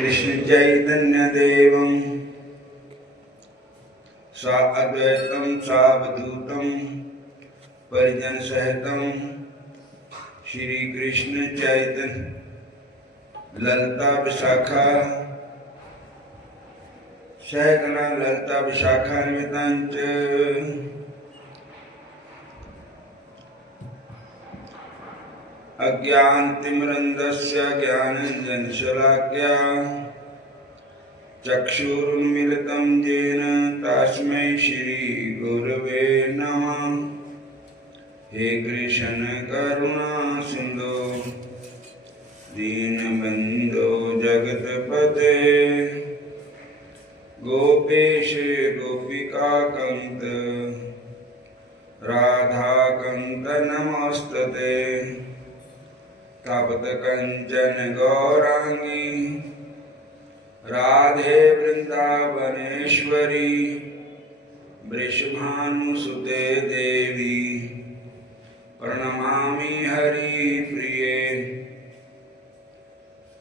कृष्ण चैतन्य देवं साद्वैतं सावधूतं परिजन सहितं श्री कृष्ण चैतन्य ललिता विशाखा सहगना ललिता विशाखा निमित्तांच अज्ञानतिमिरन्धस्य ज्ञानाञ्जनशलाकया चक्षुरुन्मीलितं येन तस्मै श्रीगुरवे नमः। हे कृष्ण करुणा सिंधु दीनबन्धो जगत्पते गोपेश गोपिकाकान्त राधाकान्त नमस्तते। तप्त कंचन गौरांगी राधे वृंदावनेश्वरी वृषभानुसुते देवी प्रणमामि हरि प्रिये।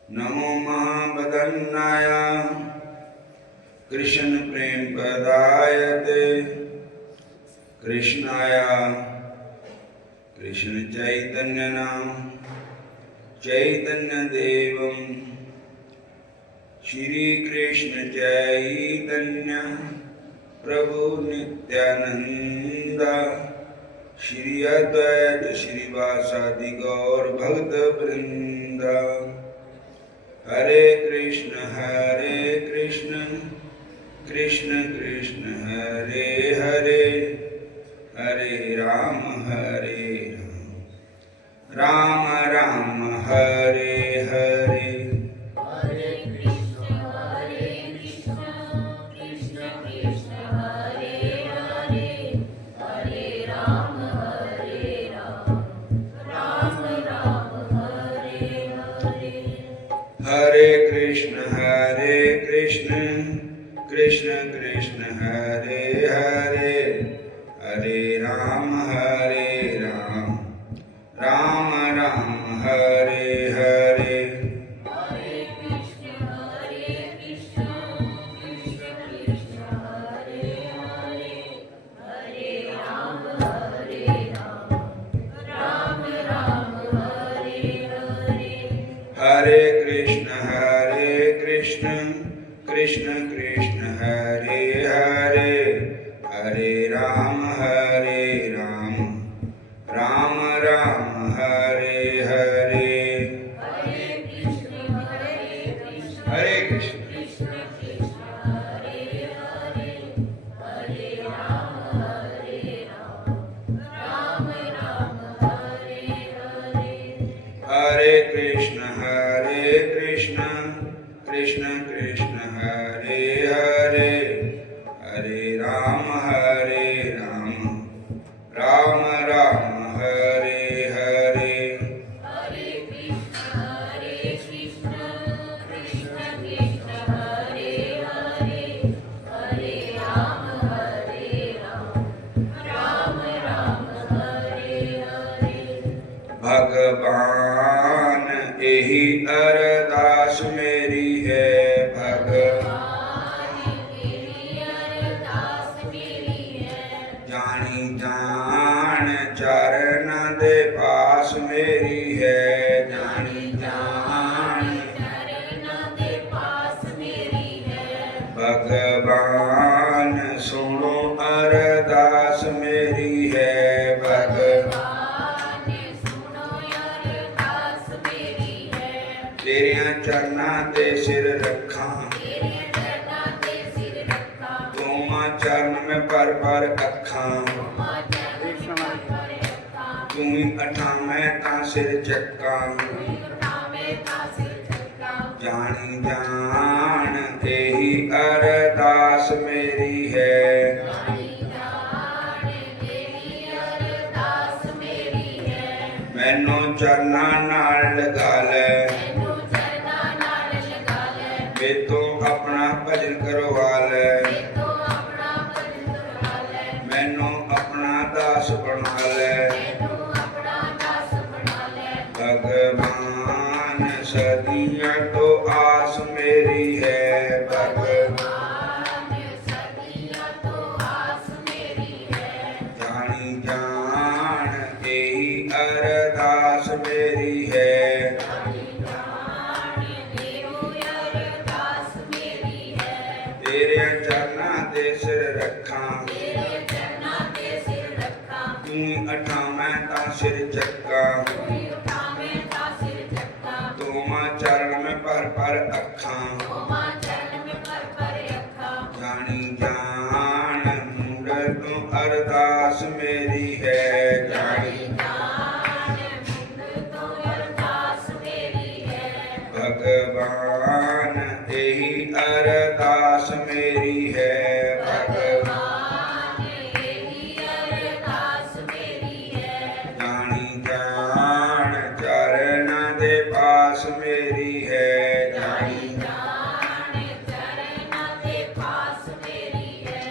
नमो महावदन्नाय कृष्ण प्रेम प्रदायते कृष्णाय कृष्ण चैतन्य नाम चैतन्य देवं श्री कृष्ण चैतन्य प्रभु नित्यानंद श्री अद्वैत श्रीवासादि गौर भक्त वृंद। हरे कृष्ण कृष्ण कृष्ण हरे हरे हरे राम राम राम हरे हरे। हरे कृष्ण कृष्ण कृष्ण हरे हरे हरे राम राम राम हरे हरे। हरे कृष्ण कृष्ण कृष्ण हरे हरे हरे राम राम राम हरे हरे। हरे कृष्ण कृष्ण कृष्ण हरे हरे हरे राम राम राम हरे हरे। हरे कृष्ण कृष्ण कृष्ण हरे हरे हरे राम राम राम हरे हरे। हरे कृष्ण कृष्ण कृष्ण हरे हरे हरे राम राम राम हरे हरे। हरे कृष्ण कृष्ण कृष्ण हरे हरे हरे राम राम राम हरे हरे। हरे कृष्ण कृष्ण कृष्ण हरे हरे हरे राम राम राम हरे हरे। भगवान यही अरदास मेरी है भगवान तेरी अरदास मेरी है। जानी जान चरण दे पास मेरी है जानी जान चरण दे पास मेरी है। भगवान सुनो अरदास मेरी है भगवान सुनो अरदास मेरी है। तेरे चरना ते सिर रखा तेरे चरना ते सिर रखा। तुम चरण में पर अखा तू ही अठावे ता सिर चक्का जानी जान यही अरदास मेरी है। मैनू चरना नाल लगा ले वे तो अपना भजन करवा ले मैनू अपना दास बना ले। भगवान सदियां तो आस मेरी तेरे चरना ते सिर रखा तेरे चरना ते सिर रखा तू ही उठावै ता सिर चक्का तू ही उठावे ता सिर चक्का तोमा चरण में पर अखा ओमा चरण में पर अखा जानी जान मुंड तू अरदास मेरी है जानी जान मुंड तो अरदास मेरी है भगवान यही अरदास मेरी है भगवान यही अरदास मेरी है जानी जान चरण दे पास मेरी है जानी जान चरण के पास मेरी है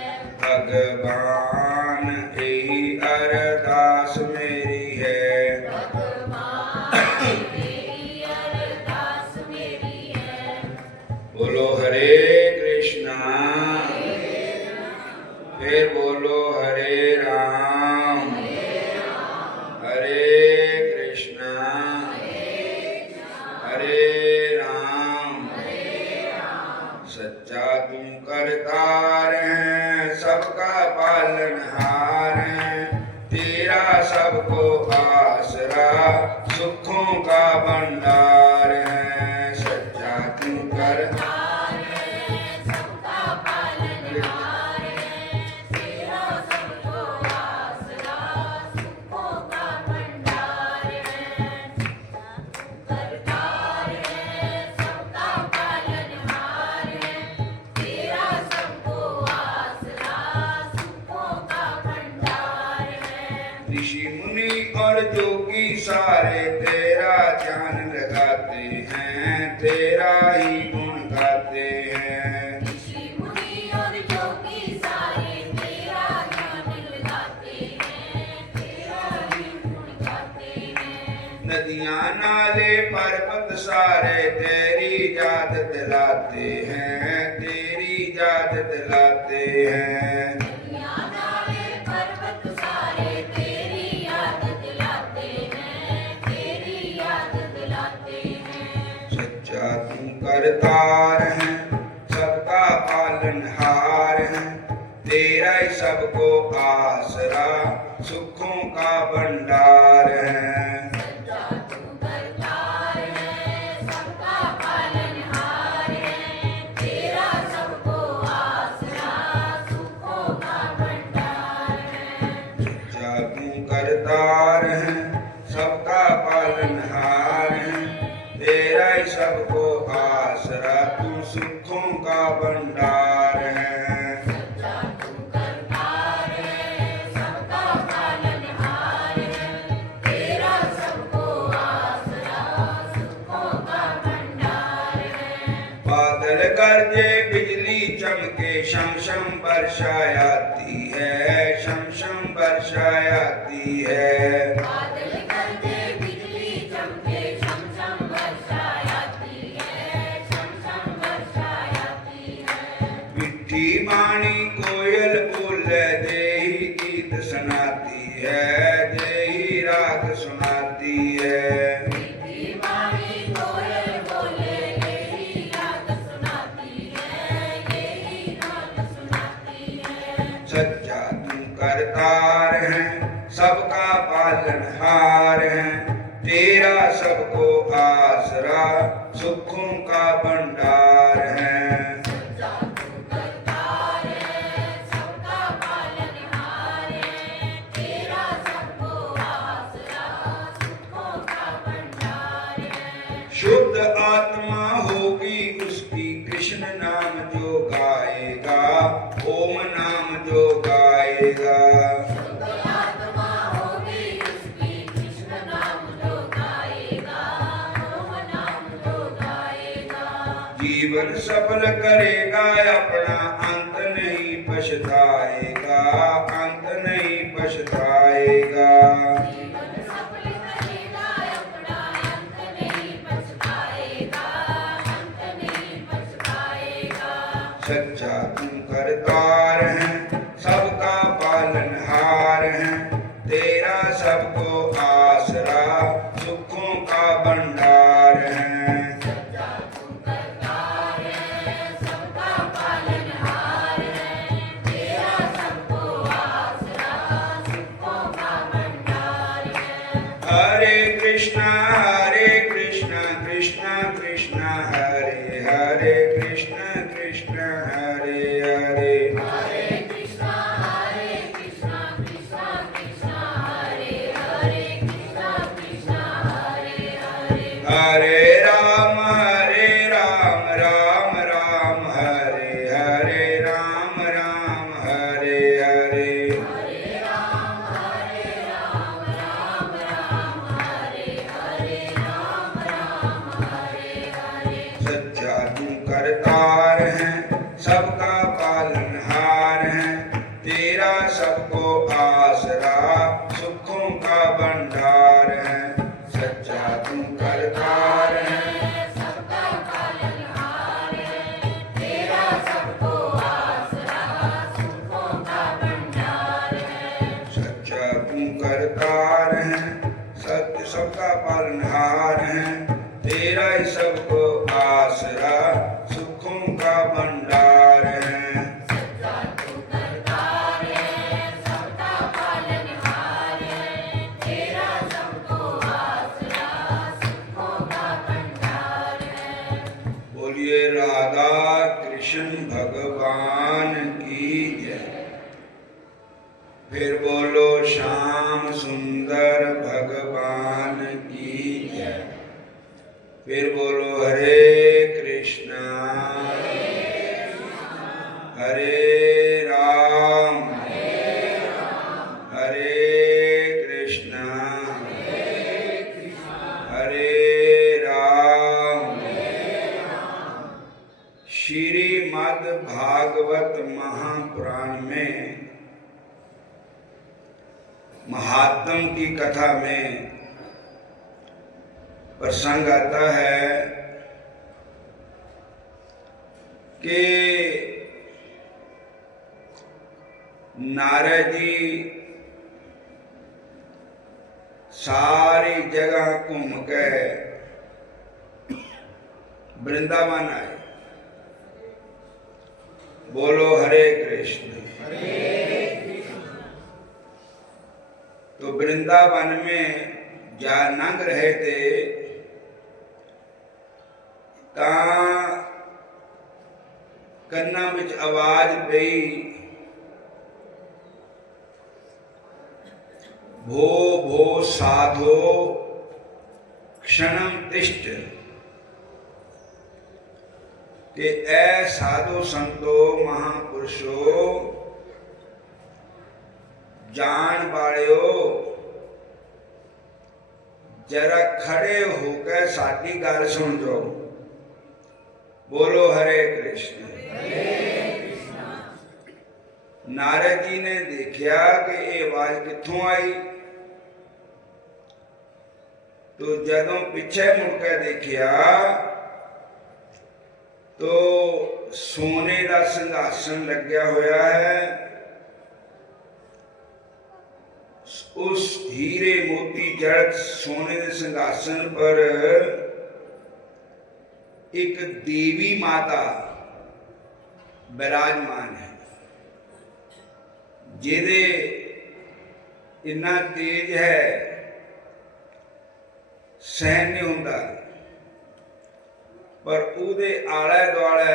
भगवान यही अरदास मेरी है भगवान यही अरदास मेरी है बोलो हरे कृष्णा फिर बोलो हरे राम हरे कृष्णा हरे राम सच्चा तुम करतार है सबका पालनहार है तेरा सबको आसरा सुखों का भंडार है सच्चा तुम करतार सबका पालनहार है तेरा सबको आसरा सुखों का भंडार है करतार है सबका पालनहार है तेरा सबको आसरा सुखों का भंडार है ऋषि मुनि और जोगी सारे तेरा ध्यान लगाते हैं तेरा ही गुण गाते हैं ऋषि मुनि और योगी सारे तेरा ध्यान लगाते हैं तेरा ही गुण गाते हैं नदियां नाले पर्वत सारे तेरी याद दिलाते हैं तेरी याद दिलाते हैं नाले पर्वत सारे तेरी याद दिलाते हैं तेरी याद दिलाते हैं सच्चा तुम करतार है सबका पालनहार है तेरा ही सबको आसरा सुखों का भंडार है सच्चा तू करतार है सबका पालनहार है तेरा सबको आसरा सुखों का भंडार है सच्चा तुम करतार है सबका पालनहार है तेरा ही सबको आसरा तू सुखों का भंडार है सच्चा तू करतार है सबका पालनहार है तेरा सबको आसरा सुखों का भंडार है बादल गरजे बिजली चमके शम वर्षा आती है शम वर्षा आती है बादल गरजे बिजली चमके शम वर्षा आती है शम वर्षा आती है मिट्टी वाणी कोयल बोले जय गीत सुनाती है जय राग सुनाती है दीवानी कोयल बोले यही राग सुनाती है यही राग सुनाती है सच्चा तुम करतार है सबका पालनहार है तेरा सबको आसरा सुखों का भंडार है सच्चा तू करतार है सबका पालनहार है तेरा सबको आसरा सुखों का भंडार है शुद्ध आत्मा होगी उसकी कृष्ण नाम जो गाएगा ओम नाम जो गाएगा शुद्ध आत्मा होगी उसकी कृष्ण नाम जो गाएगा ओम नाम जो गाएगा जीवन सफल करेगा अपना अंत नहीं पछताएगा अंत नहीं पछताएगा जीवन सफल करेगा अपना अंत नहीं पछताएगा अंत नहीं पछताएगा सच्चा तुम करतार है सबका पालनहार है तेरा सबको आसरा सुखों का भंडार है सच्चा तू करतार है सबका पालनहार करतार है, सबका पालनहार है, तेरा सबको आसरा, सुखों का भंडार है। सच्चा तू करतार है, सबका पालनहार है, तेरा सबको आसरा, सुखों का भंडार है। सच्चा तू करतार है, सत्य सबका पालनहार है, तेरा ही सबको आसरा, सुखों का भंडार है। सच्चा तू करतार है, सबका पालनहार है, तेरा सबको आसरा, सुखों का भंडार है। बोलिए राधा कृष्ण भगवान की जय। फिर बोलो श्याम सुंदर भगवान की जय। फिर बोलो हरे कृष्णा हरे राम हरे कृष्णा हरे राम। श्रीमद् भागवत महापुराण में महात्म की कथा में प्रसंग आता है कि नारद जी सारी जगह घूम के वृंदावन आए। बोलो हरे कृष्ण। तो वृंदावन में जा लंघ रहे थे ਤਾਂ ਕੰਨਾਂ ਵਿੱਚ ਆਵਾਜ਼ ਪਈ, भो भो साधो क्षणम तिष्ठ, कि ऐ साधु संतो महापुरुषो जान वालियो जरा खड़े होकर साडी गल सुन जाओ। बोलो हरे कृष्ण। नारद जी ने देखा कि ये आवाज कित्थों आई, तो जदों पीछे मुड़कर देखा तो सोने का सिंहासन लग्या होया है। उस हीरे मोती जड़त सोने के सिंहासन पर एक देवी माता विराजमान है, जिहदे इन्ना तेज है सहन नहीं होता, पर उहदे आले दुआले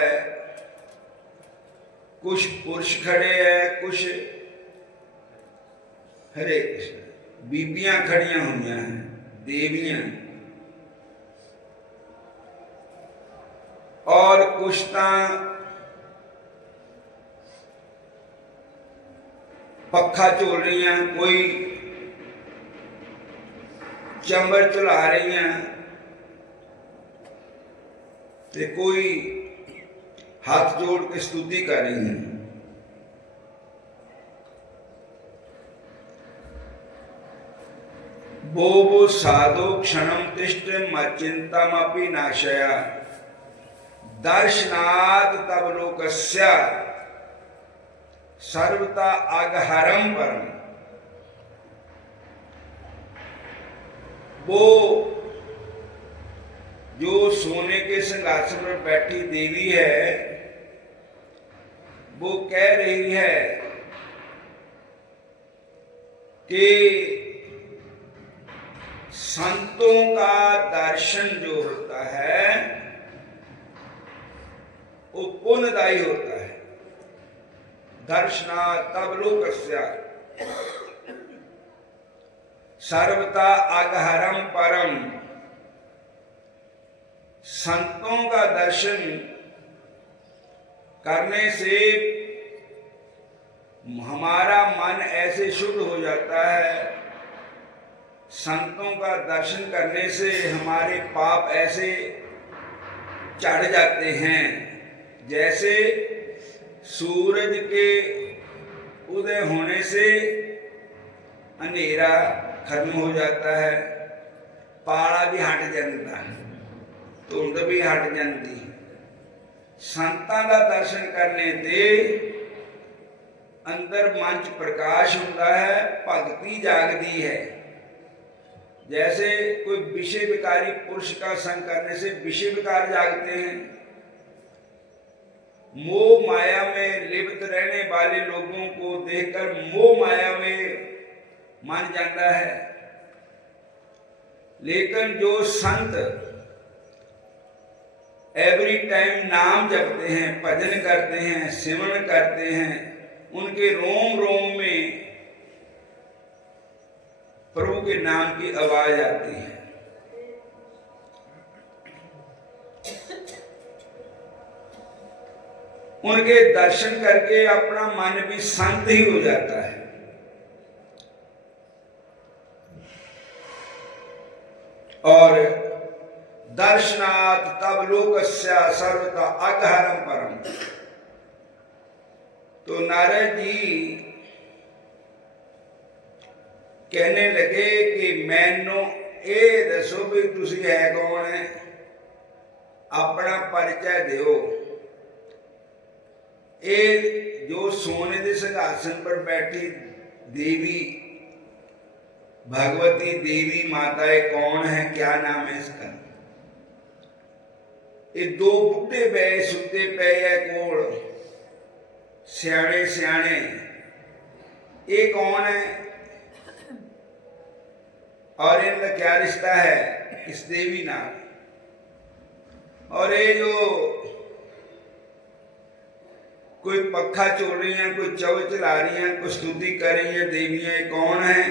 कुछ पुरुष खड़े है, कुछ हरे कृष्ण बीबियां खड़ियां हुई हैं, देवियां, और कुछ पखा झोल रही हैं, कोई चंबर चला रही हैं, ते कोई हाथ जोड़ के स्तुति कर रही हैं। वो साधु क्षणम तिष्ठ मचिंतमपि नाशया, दर्शनात् तब लोकस्य सर्वता अगहरम परम। वो जो सोने के सिंहासन पर बैठी देवी है, वो कह रही है कि संतों का दर्शन जो होता है वो पुण्यदायी होता है। दर्शना तब लोकस्य सर्वता अगहरम परम। संतों का दर्शन करने से हमारा मन ऐसे शुद्ध हो जाता है, संतों का दर्शन करने से हमारे पाप ऐसे चढ़ जाते हैं। जैसे सूरज के उदय होने से अंधेरा खत्म हो जाता है, पाला भी हट जाता है, धुंध भी हट जाती। संतां दा दर्शन करने ते अंदर मन च प्रकाश होता है, भगती जागती है। जैसे कोई विषय विकारी पुरुष का संग करने से विषय विकार जागते हैं। मोह माया में लिप्त रहने वाले लोगों को देखकर मोह माया में मन जाता है। लेकिन जो संत एवरी टाइम नाम जपते हैं, भजन करते हैं, सिमरन करते हैं, उनके रोम रोम में प्रभु के नाम की आवाज आती है। उनके दर्शन करके अपना मन भी शांत ही हो जाता है। और दर्शनात् तब लोकस्य सर्वथा अगहरम परम। तो नारद जी कहने लगे कि मैनू ये दसो भी तुसी है कौन है, अपना परिचय दियो। ये जो सोने के सिंहासन पर बैठी देवी भगवती देवी माता है, कौन है, क्या नाम है इसका? ये दो बुढ़े पे सुते पे है कोल, सियाने सियाने, ये कौन है और इनका क्या रिश्ता है इस देवी नाम? और ये जो कोई पखा चोल रही हैं, कोई चव चला रही हैं, कोई स्तुति कर रही है देवियां, कौन है?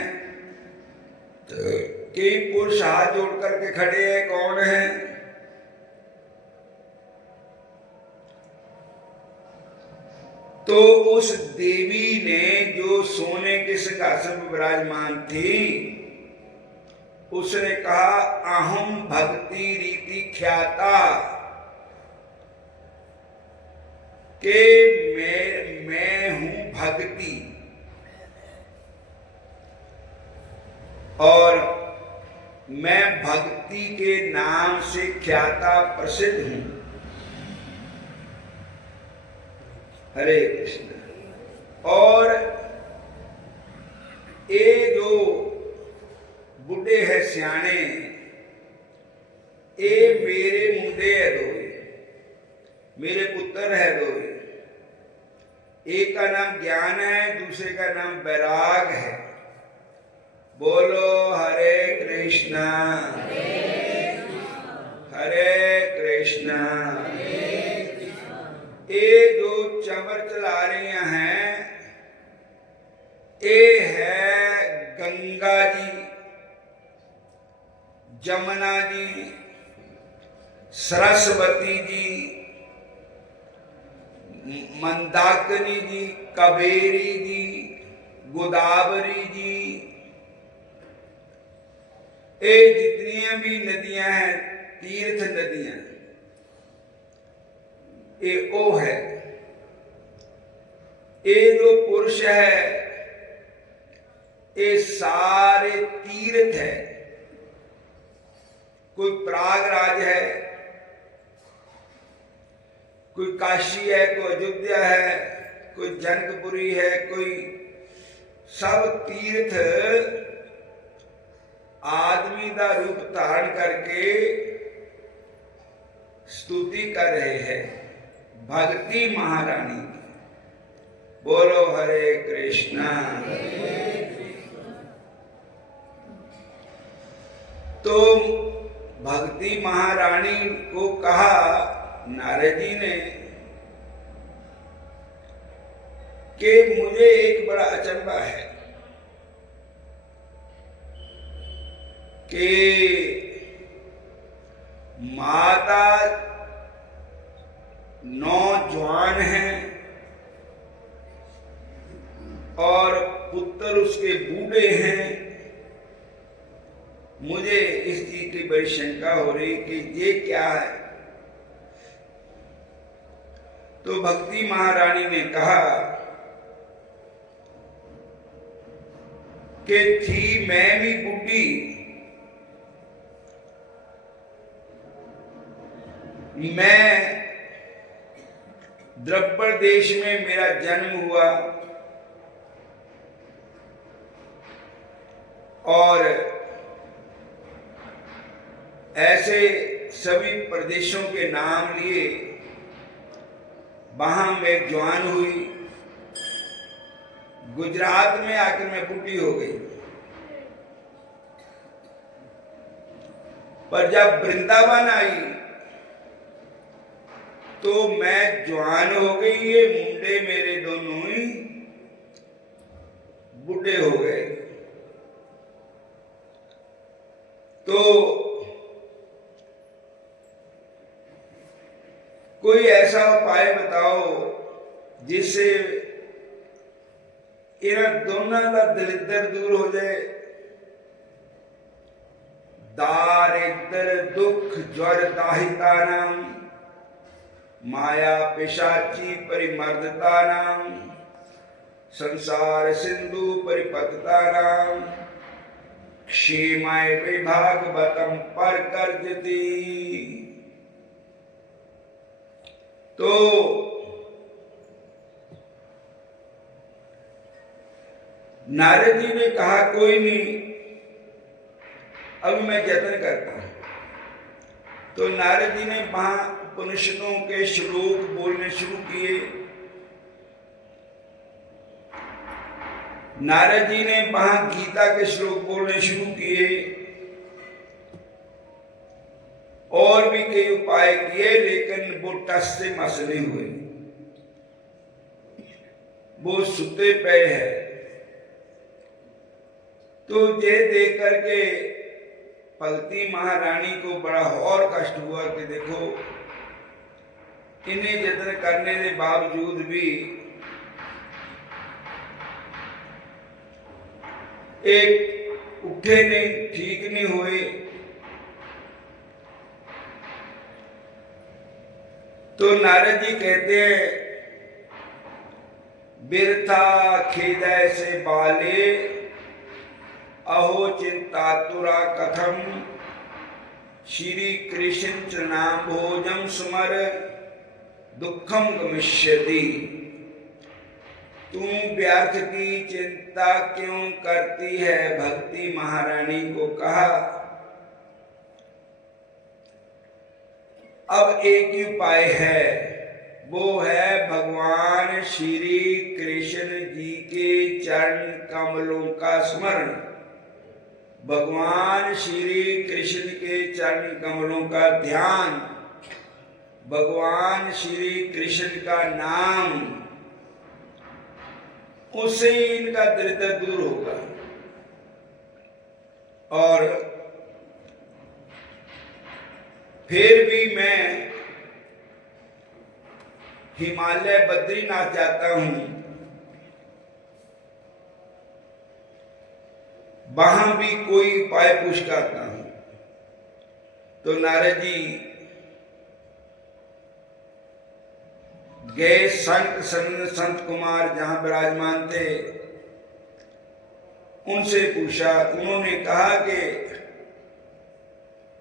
तो कई पुरुष हाथ जोड़ करके खड़े हैं, कौन है? तो उस देवी ने जो सोने के सिंहासन पर विराजमान थी, उसने कहा अहम भक्ति रीति ख्याता, कि मैं हूं भक्ति और मैं भक्ति के नाम से ख्याता प्रसिद्ध हूं। हरे कृष्ण। और ये जो बुढ़े है सियाने, ये मेरे मुंडे है दो, मेरे पुत्र है दो। एक का नाम ज्ञान है, दूसरे का नाम वैराग है। बोलो हरे कृष्णा हरे कृष्णा। ये जो चमर चला रही हैं, ये है गंगा जी, जमुना जी, सरस्वती जी, मंदाकिनी जी, कावेरी जी, गोदावरी जी, ये जितनी भी नदियां हैं, तीर्थ नदियां, ये ओ है। ये जो पुरुष है, ये सारे तीर्थ है। कोई प्रयागराज है, कोई काशी है, कोई अयोध्या है, कोई जनकपुरी है, कोई सब तीर्थ आदमी का रूप धारण करके स्तुति कर रहे हैं भक्ति महारानी। बोलो हरे कृष्णा। तो भक्ति महारानी को कहा नारद जी ने कि मुझे एक बड़ा अचंभा है कि माता नौजवान है और पुत्र उसके बूढ़े हैं। मुझे इस चीज की बड़ी शंका हो रही कि ये क्या है। तो भक्ति महारानी ने कहा कि थी मैं भी बुढ़ी, मैं द्रविड़ देश में मेरा जन्म हुआ और ऐसे सभी प्रदेशों के नाम लिए वहां मैं जवान हुई। गुजरात में आकर मैं बूढ़ी हो गई, पर जब वृंदावन आई तो मैं जवान हो गई, ये मुंडे मेरे दोनों ही बूढ़े हो गए। तो कोई ऐसा उपाय बताओ जिससे इन दोनों का दरिद्र दूर हो जाए। दारिद्र दुख ज्वर दाहिता नाम माया पिशाची परिमर्दता नाम संसार सिंधु परिपतता नाम क्षेमाय विभागवतम पर गर्जती। तो नारद जी ने कहा कोई नहीं, अभी मैं यत्न करता हूं। तो नारद जी ने महापुरुषों के श्लोक बोलने शुरू किए। नारद जी ने वहां गीता के श्लोक बोलने शुरू किए और भी कई उपाय किए, लेकिन वो टस से मस नहीं हुए, वो सुते पे है। तो ये देख करके भक्ति महारानी को बड़ा और कष्ट हुआ कि देखो इन्हें यत्न करने के बावजूद भी एक उठे नहीं, ठीक नहीं हुए। तो नारद जी कहते हैं बिरथा खेदय से बाले अहो चिंतातुरा कथम श्री कृष्ण नाम भोजम सुमर दुखम गमिष्यति। तू व्यर्थ की चिंता क्यों करती है? भक्ति महारानी को कहा अब एक ही उपाय है, वो है भगवान श्री कृष्ण जी के चरण कमलों का स्मरण। भगवान श्री कृष्ण के चरण कमलों का ध्यान, भगवान श्री कृष्ण का नाम, उससे इनका दरिद्र दूर होगा। और फिर भी मैं हिमालय बद्रीनाथ जाता हूं, वहां भी कोई उपाय पूछ करता हूं। तो नारद जी गए संत कुमार जहां विराजमान थे, उनसे पूछा। उन्होंने कहा कि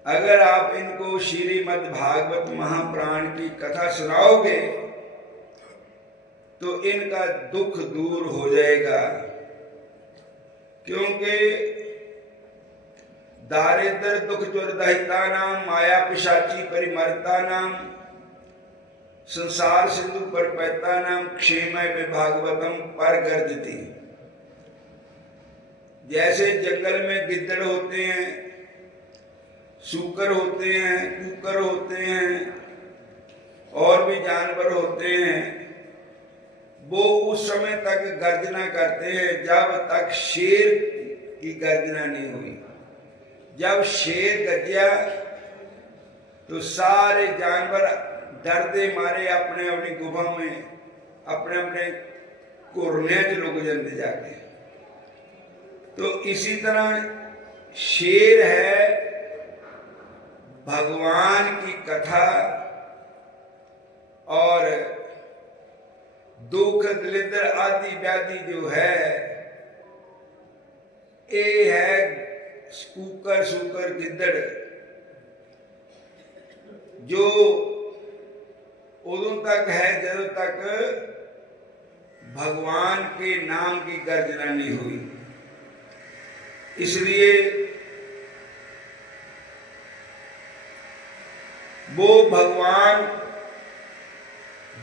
अगर आप इनको श्रीमद् भागवत महापुराण की कथा सुनाओगे तो इनका दुख दूर हो जाएगा, क्योंकि दारिद्र दुख दुर्दहिता नाम माया पिशाची परिमर्दता नाम संसार सिंधु परिपतता नाम क्षेमय में भागवतम पर गर्जती। जैसे जंगल में गिद्दड़ होते हैं, सूकर होते हैं, कुकर होते हैं और भी जानवर होते हैं, वो उस समय तक गर्जना करते हैं जब तक शेर की गर्जना नहीं हुई। जब शेर गरजा तो सारे जानवर डरते मारे अपने अपनी गुफा में अपने अपने कोरने च लुक जाते जाके। तो इसी तरह शेर है भगवान की कथा और दुख दलिद्र आदि व्याधि जो है ये है कुकर सुकर गिद्दड़, जो उदों तक है जब तक भगवान के नाम की गर्जना नहीं हुई। इसलिए वो भगवान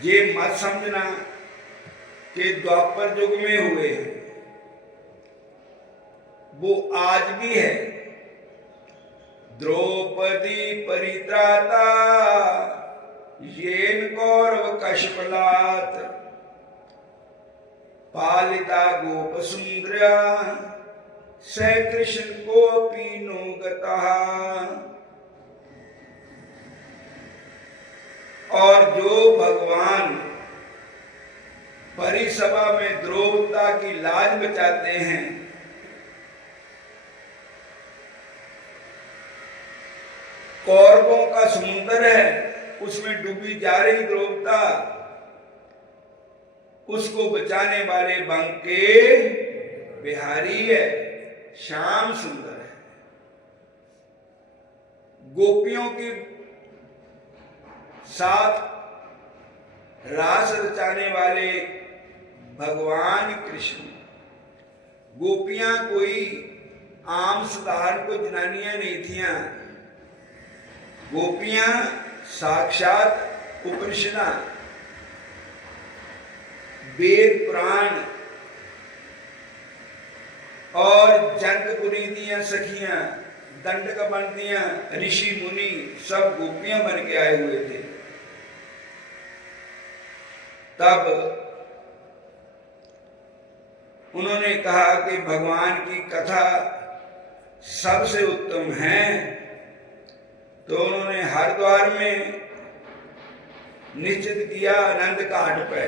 ये मत समझना कि द्वापर युग में हुए हैं, वो आज भी है। द्रौपदी परित्राता येन कौरव कशपलात, पालिता गोप सुंदरा स कृष्ण गोपी नो गतः। और जो भगवान परिसभा में द्रौपदा की लाज बचाते हैं, कौरवों का समुद्र है उसमें डूबी जा रही द्रौपदा, उसको बचाने वाले बंके बिहारी है, श्याम सुंदर है। गोपियों की साथ रास रचाने वाले भगवान कृष्ण। गोपियां कोई आम साधारण को जनानियां नहीं थियां, गोपियां साक्षात उपनिषदा, वेद पुराण और जनकपुरी दियां सखियां, दंडक बनदियां ऋषि मुनि सब गोपियां बन के आए हुए थे। तब उन्होंने कहा कि भगवान की कथा सबसे उत्तम है, तो उन्होंने हरिद्वार में निश्चित किया आनंद घाट पर।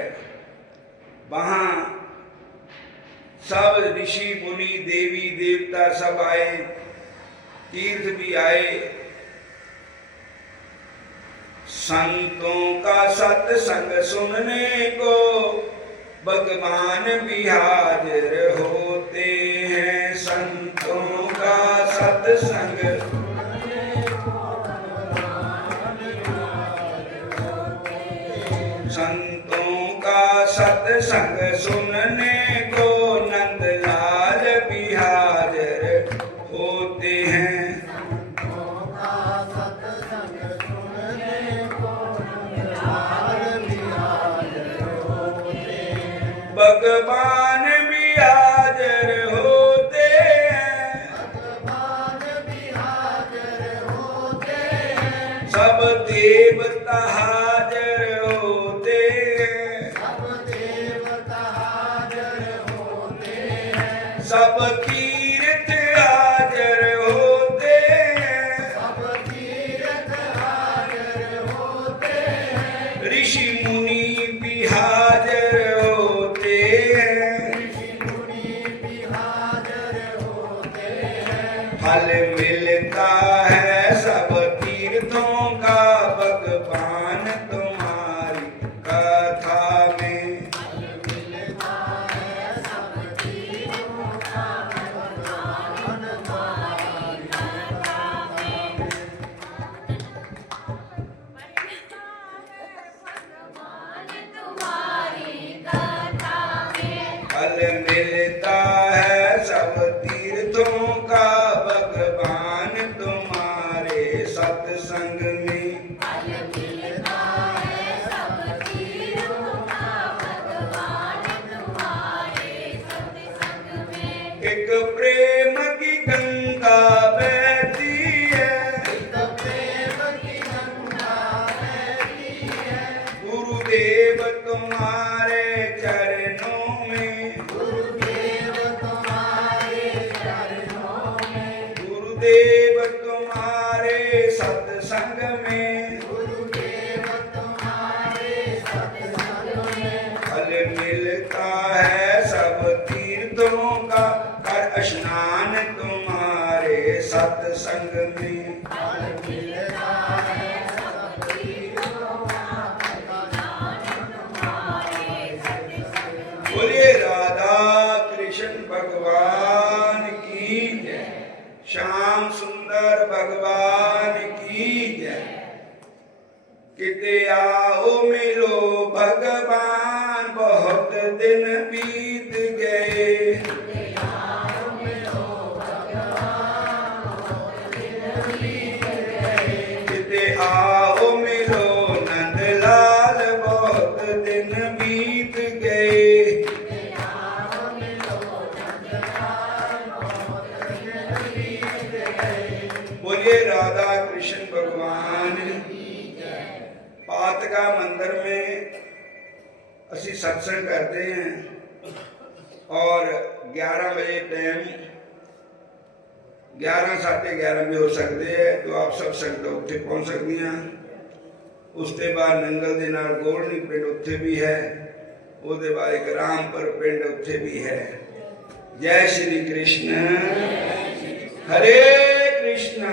वहां सब ऋषि मुनि देवी देवता सब आए, तीर्थ भी आए। संतों का सत्संग सुनने को भगवान भी हाजिर होते हैं। संतों का सत्संग सत्संग सुनने को नंदलाल भी हाजिर होते हैं। भगवान भी हाजिर होते हैं, सब देवता हाजिर होते हैं, सब तीर्थ हाजिर होते हैं, ऋषि मुनि भी हाजिर होते हैं। फल मिलता है सब तीर्थों का भगवान तुम्हारी कथा में। फल मिलता है सब तीर्थों का भगवान तुम्हारे सत्संग में। एक प्रेम की गंगा बहती है, गुरुदेव तुम्हारे चरणों में, गुरुदेव तुम्हारे सत्संग में, फल मिलता है सब तीर्थों का, कर स्नान तुम्हारे सत्संग में। दिन बीत गए। किते आओ मिलो नंदलाल, बहुत दिन बीत गए। बोलिए राधा कृष्ण भगवान। पातका मंदिर में ਅਸੀਂ सत्संग करते हैं और 11 बजे टाइम 11 साढ़े 11 भी हो सकते हैं, तो आप सब संगत उत्थे पहुँच सकती हैं। उसके बाद नंगल दे नाल गोलनी पिंड उत्थे भी है, उसके बाद एक रामपुर पिंड उत्थे भी है। जय श्री कृष्ण। हरे कृष्ण